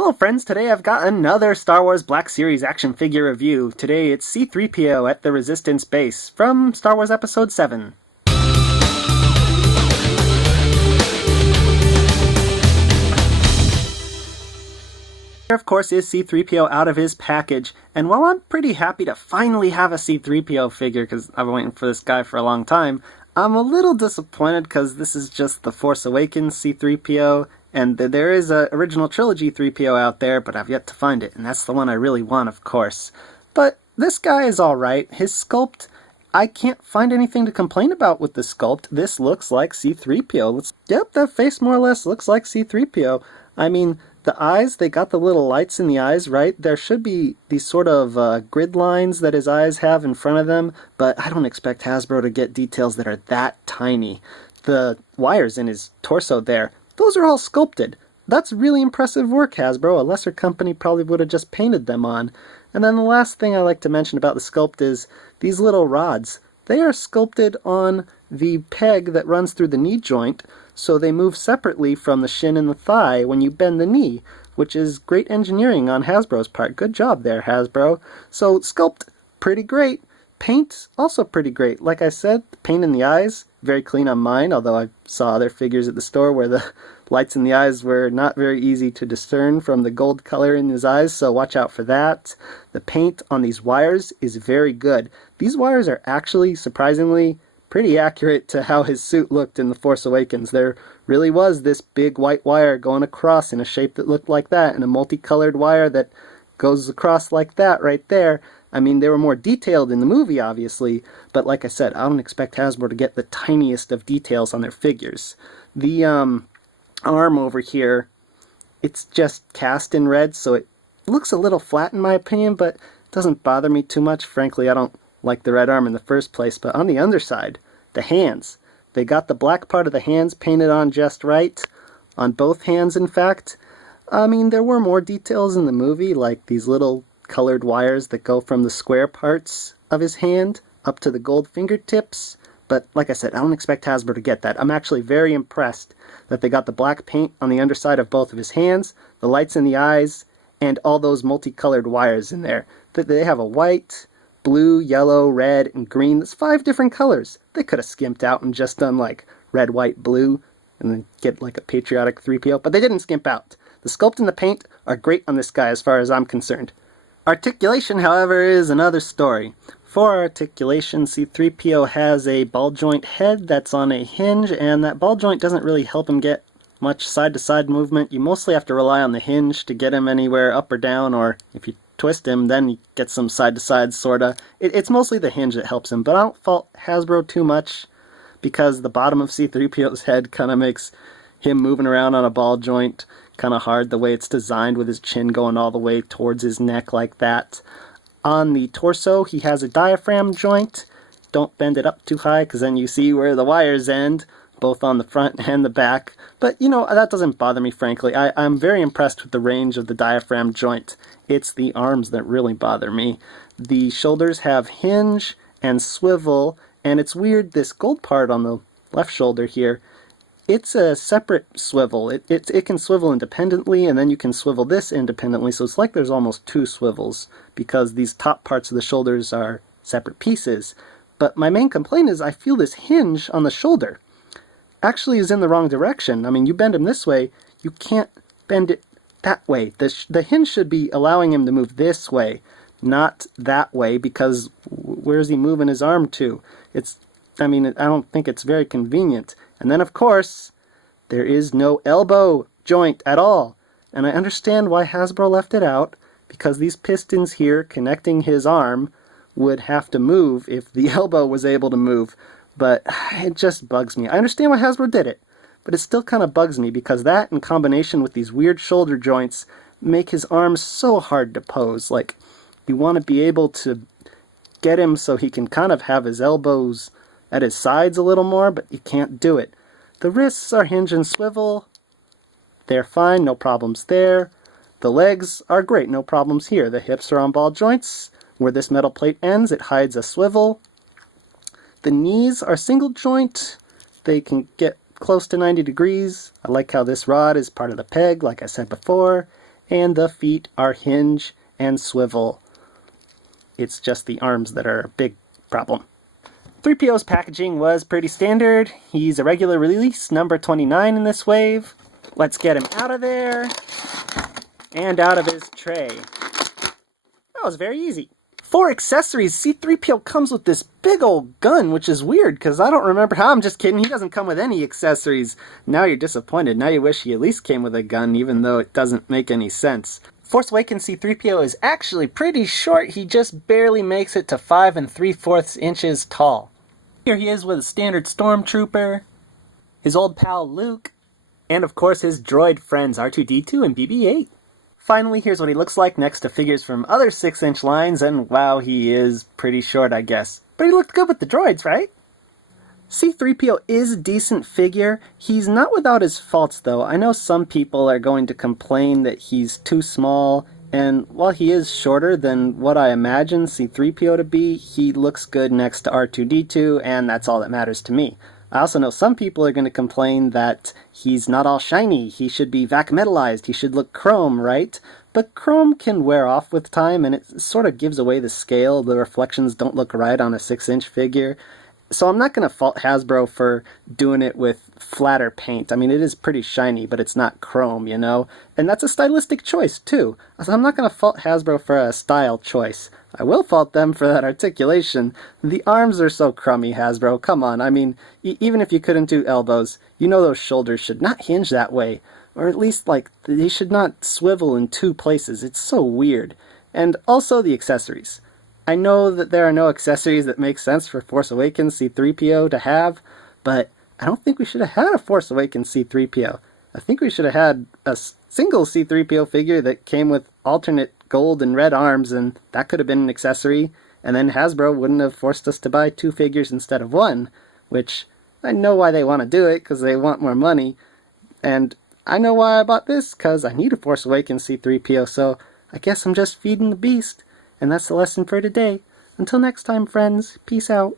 Hello friends, today I've got another Star Wars Black Series action figure review. Today it's C-3PO at the Resistance Base from Star Wars Episode 7. Here of course is C-3PO out of his package, and while I'm pretty happy to finally have a C-3PO figure because I've been waiting for this guy for a long time, I'm a little disappointed because this is just the Force Awakens C-3PO. And there is a original trilogy 3PO out there, but I've yet to find it, and that's the one I really want, of course. But this guy is alright. His sculpt, I can't find anything to complain about with the sculpt. This looks like C-3PO. Yep, that face more or less looks like C-3PO. I mean, the eyes, they got the little lights in the eyes, right? There should be these sort of grid lines that his eyes have in front of them, but I don't expect Hasbro to get details that are that tiny. The wires in his torso there, those are all sculpted. That's really impressive work, Hasbro. A lesser company probably would have just painted them on. And then the last thing I like to mention about the sculpt is these little rods. They are sculpted on the peg that runs through the knee joint, so they move separately from the shin and the thigh when you bend the knee, which is great engineering on Hasbro's part. Good job there, Hasbro. So sculpt, pretty great. Paint, also pretty great. Like I said, the paint in the eyes, very clean on mine, although I saw other figures at the store where the lights in the eyes were not very easy to discern from the gold color in his eyes, so watch out for that. The paint on these wires is very good. These wires are actually, surprisingly, pretty accurate to how his suit looked in The Force Awakens. There really was this big white wire going across in a shape that looked like that, and a multicolored wire that goes across like that right there. I mean, they were more detailed in the movie, obviously, but like I said, I don't expect Hasbro to get the tiniest of details on their figures. The arm over here, it's just cast in red, so it looks a little flat in my opinion, but it doesn't bother me too much. Frankly, I don't like the red arm in the first place. But on the underside, the hands, they got the black part of the hands painted on just right, on both hands in fact. I mean, there were more details in the movie, like these little colored wires that go from the square parts of his hand up to the gold fingertips. But like I said, I don't expect Hasbro to get that. I'm actually very impressed that they got the black paint on the underside of both of his hands, the lights in the eyes, and all those multicolored wires in there. They have a white, blue, yellow, red, and green. That's 5 different colors. They could have skimped out and just done like red, white, blue, and then get like a patriotic 3PO, but they didn't skimp out. The sculpt and the paint are great on this guy as far as I'm concerned. Articulation, however, is another story. For articulation, C-3PO has a ball joint head that's on a hinge, and that ball joint doesn't really help him get much side-to-side movement. You mostly have to rely on the hinge to get him anywhere up or down, or if you twist him, then you get some side-to-side, sorta. It's mostly the hinge that helps him, but I don't fault Hasbro too much, because the bottom of C-3PO's head kind of makes him moving around on a ball joint kind of hard, the way it's designed with his chin going all the way towards his neck like that. On the torso, he has a diaphragm joint. Don't bend it up too high, because then you see where the wires end, both on the front and the back. But, you know, that doesn't bother me, frankly. I'm very impressed with the range of the diaphragm joint. It's the arms that really bother me. The shoulders have hinge and swivel, and it's weird, this gold part on the left shoulder here, it's a separate swivel. It can swivel independently, and then you can swivel this independently, so it's like there's almost 2 swivels, because these top parts of the shoulders are separate pieces. But my main complaint is I feel this hinge on the shoulder actually is in the wrong direction. I mean, you bend him this way, you can't bend it that way. The hinge should be allowing him to move this way, not that way, because where's he moving his arm to? I don't think it's very convenient. And then, of course, there is no elbow joint at all. And I understand why Hasbro left it out, because these pistons here connecting his arm would have to move if the elbow was able to move. But it just bugs me. I understand why Hasbro did it, but it still kind of bugs me, because that in combination with these weird shoulder joints make his arms so hard to pose. Like, you want to be able to get him so he can kind of have his elbows at his sides a little more, but you can't do it. The wrists are hinge and swivel. They're fine, no problems there. The legs are great, no problems here. The hips are on ball joints. Where this metal plate ends, it hides a swivel. The knees are single joint. They can get close to 90 degrees. I like how this rod is part of the peg, like I said before. and the feet are hinge and swivel. It's just the arms that are a big problem. 3PO's packaging was pretty standard. He's a regular release, number 29 in this wave. Let's get him out of there and out of his tray. That was very easy. For accessories, C-3PO comes with this big old gun, which is weird because I don't remember how. I'm just kidding. He doesn't come with any accessories. Now you're disappointed. Now you wish he at least came with a gun, even though it doesn't make any sense. Force Awakens C-3PO is actually pretty short. He just barely makes it to 5 3/4 inches tall. Here he is with a standard stormtrooper, his old pal Luke, and of course his droid friends R2-D2 and BB-8. Finally, here's what he looks like next to figures from other 6-inch lines, and wow, he is pretty short, I guess. But he looked good with the droids, right? C-3PO is a decent figure. He's not without his faults, though. I know some people are going to complain that he's too small, and while he is shorter than what I imagine C-3PO to be, he looks good next to R2-D2, and that's all that matters to me. I also know some people are going to complain that he's not all shiny, he should be vac metallized, he should look chrome, right? But chrome can wear off with time, and it sort of gives away the scale. The reflections don't look right on a 6-inch figure. So I'm not going to fault Hasbro for doing it with flatter paint. I mean, it is pretty shiny, but it's not chrome, you know? And that's a stylistic choice, too. So I'm not going to fault Hasbro for a style choice. I will fault them for that articulation. The arms are so crummy, Hasbro. Come on, I mean, even if you couldn't do elbows, you know those shoulders should not hinge that way. Or at least, like, they should not swivel in 2 places. It's so weird. And also the accessories. I know that there are no accessories that make sense for Force Awakens C-3PO to have, but I don't think we should have had a Force Awakens C-3PO. I think we should have had a single C-3PO figure that came with alternate gold and red arms, and that could have been an accessory, and then Hasbro wouldn't have forced us to buy 2 figures instead of 1, which I know why they want to do it, because they want more money, and I know why I bought this, because I need a Force Awakens C-3PO, so I guess I'm just feeding the beast. And that's the lesson for today. Until next time, friends, peace out.